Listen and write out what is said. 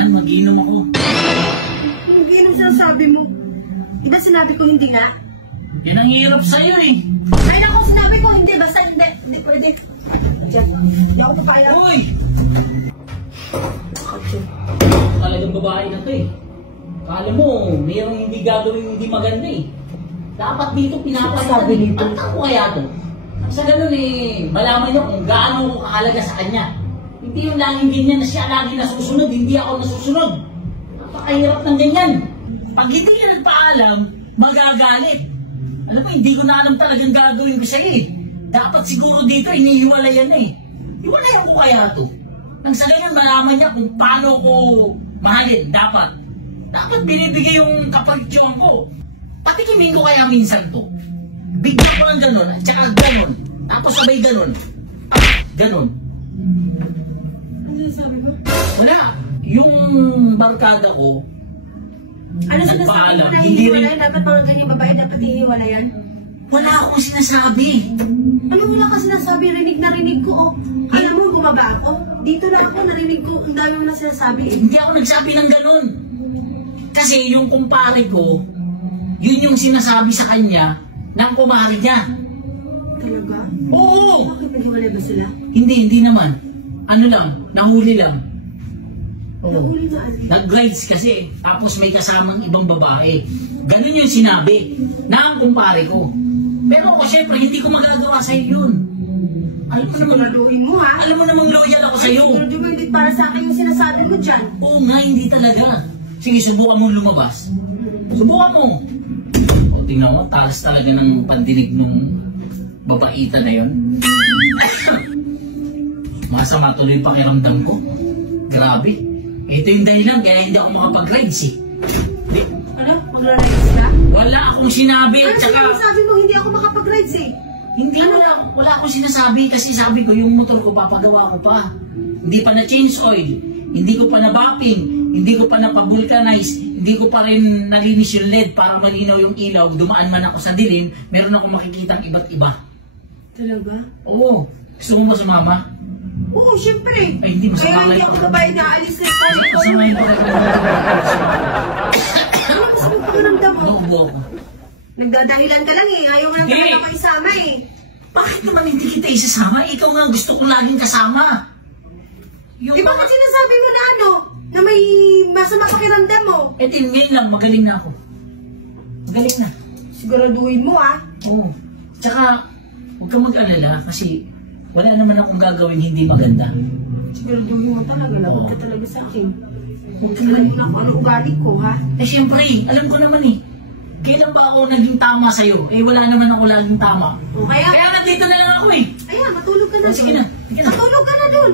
kailangan mag-inom ako. Hindi anong sinasabi mo? Diba sinabi ko hindi nga? Yan ang hirap sa'yo eh. Ay naku, sinabi ko hindi. Basta hindi. Hindi pwede. Diyan. Hindi ako papayag. Uy! Talagang babae na to eh. Kala mo, mayroong hindi gagawin hindi maganda eh. Dapat dito Sabi dito. Ang tao kaya to? Sa ganun eh, malaman nyo kung gaano ko kahalaga sa kanya. Hindi yung laging ganyan na siya lagi nasusunod, hindi ako nasusunod. Napakahirap ng ganyan. Pag hindi niya nagpaalam, magagalit. Alam mo, hindi ko na alam talagang gagawin ko sa'yo eh. Dapat siguro dito, inihiwalayan na eh. Hiwalayan ko kaya to. Nang sa ganyan, malaman niya kung paano ko mahalin. Dapat binibigay yung kapagtsuhan ko. Patikimin ko kaya minsan to. Bigyan ko lang ganun, at saka ganun. Tapos sabay ganun. Ganun. Ano sabi mo? Wala. Yung barkada ko, Ano sinasabi mo na hihiwalayan? Dapat mga ganyang babae dapat hihiwalayan? wala akong sinasabi. Ano wala ka sinasabi? Rinig na rinig ko oh. Alam mo, bumaba ako. Dito lang ako, narinig ko. Ang dami mo na sinasabi eh. Hindi ako nagsabi ng ganun. Kasi yung kumpare ko, yun yung sinasabi sa kanya ng kumare niya. Talaga? Oo! Bakit naghiwalay ba sila? Hindi naman. Ano lang, nahuli lang. Oo. Nahuli na. Nag-glides kasi, tapos may kasamang ibang babae. Ganun yung sinabi na ang kumpare ko. Pero ako, syempre, hindi ko magagawa sa'yo yun. Alam mo naman, Siguraduhin mo ha? alam mo namang loyal ako sa'yo. Siguraduhin mo hindi para sa akin yung sinasabi mo dyan. Oo nga, hindi talaga. Sige, subukan mo lumabas. Subukan mo. O, tingnan mo, talas talaga ng pandinig nung babaita na yun. Masama tuloy yung pakiramdam ko. Grabe. Ito yung dahilan, kaya hindi ako makapag-rides eh. Di, Ano? Magra-rides ka? wala akong sinabi Ano at saka... sinasabi mo? Hindi ako makapag-rides eh. Hindi, wala akong sinasabi kasi sabi ko yung motor ko papagawa ko pa. Hindi pa na-change oil, hindi ko pa na-bapping, hindi ko pa na-vulcanize, hindi ko pa rin nalinis yung LED para malinaw yung ilaw. Dumaan man ako sa dilim, meron akong makikitang iba't iba. Talaga? Oo. Gusto mo ba sumama? Oo, syempre. Ay, hindi masama Kaya hindi yun. ako babae na alis na ito. Masama yun. Ano kasi mo pakiramdam mo? Naubo ako. Nagdadahilan ka lang eh. Ayaw nga Hindi. talaga ako isama eh. Bakit naman hindi kita isasama? Ikaw nga gusto ko laging kasama. Yung Di bakit sinasabi mo na ano? Na may masama pakiramdam mo? Eh, ngayon lang, magaling na ako. Magaling na. Siguraduhin mo ah. Oo. Tsaka, huwag kang mag-alala kasi wala naman akong gagawin hindi maganda. Siguraduhin mo talaga. Lagot ka talaga sa akin. Huwag ka Alam lang. mo na kung ano ugali ko ha. Eh, syempre, alam ko naman eh. Kailan ba ako naging tama sa'yo? Eh, wala naman ako laging tama. O kaya, Kaya nandito na lang ako eh. ayan, matulog ka na. Sige na. Sige na. Matulog ka na dun.